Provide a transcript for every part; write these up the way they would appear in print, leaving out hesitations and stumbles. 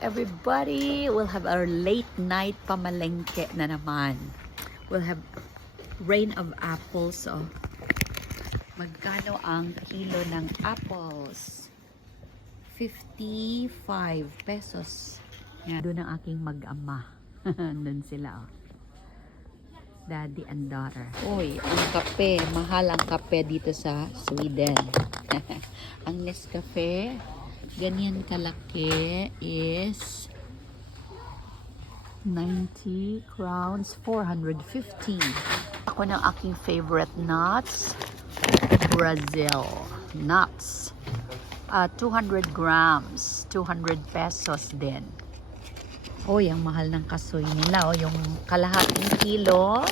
Everybody will have our late night pamalengke na naman. We'll have rain of apples. So, magkano ang kilo ng apples? 55 pesos. Yan. Doon ang aking mag-ama. Doon sila. Oh. Daddy and daughter. Uy, ang kape. Mahal ang kape dito sa Sweden. Ang Nescafe, ganyan kalaki, is 90 crowns, 415. Ako ng aking favorite nuts, Brazil nuts. 200 grams, 200 pesos din. Oh, yung mahal ng kasoy nila. Oh, yung kalahating kilo,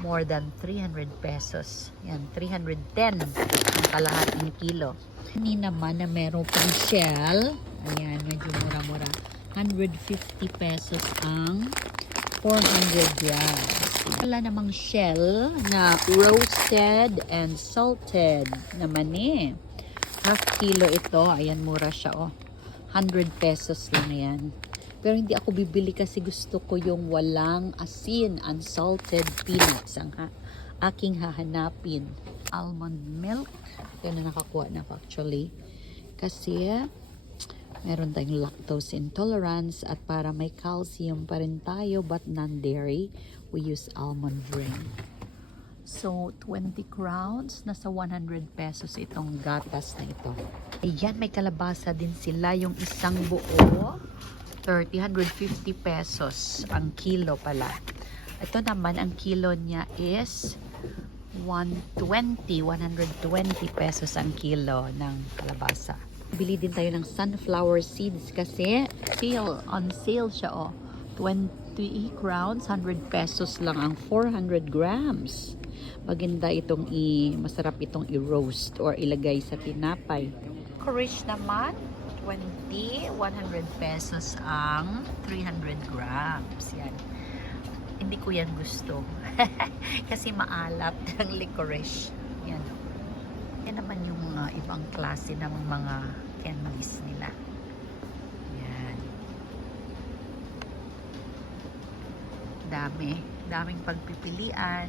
more than 300 pesos. Yan, 310 ang kalahating kilo. Hindi naman na meron pang shell. Ayan, medyo mura-mura. 150 pesos ang 400 grams. Wala namang shell na roasted and salted naman eh. Half kilo ito. Ayan, mura siya oh. 100 pesos lang yan. Pero hindi ako bibili kasi gusto ko yung walang asin, unsalted peanuts ang aking hahanapin. Almond milk. Ito na nakakuha na ako actually. Kasi meron tayong lactose intolerance at para may calcium pa rin tayo but non-dairy, we use almond drink. So, 20 crowns, nasa 100 pesos itong gatas na ito. Ayan, may kalabasa din sila. Yung isang buo, 150 pesos ang kilo pala. Ito naman, ang kilo niya is 120 pesos ang kilo ng kalabasa. Bili din tayo ng sunflower seeds kasi on sale siya oh. 20 crowns, 100 pesos lang ang 400 grams. Maganda itong masarap itong i-roast or ilagay sa tinapay. Licorice naman, 100 pesos ang 300 grams. Yan. Hindi ko yan gusto. Kasi maalat ang licorice. Yan. Yan naman yung ibang klase ng mga candies nila. Yan. Daming pagpipilian.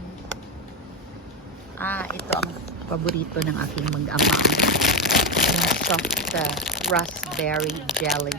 Ito ang paborito ng aking mag-ama. Yung soft raspberry jelly.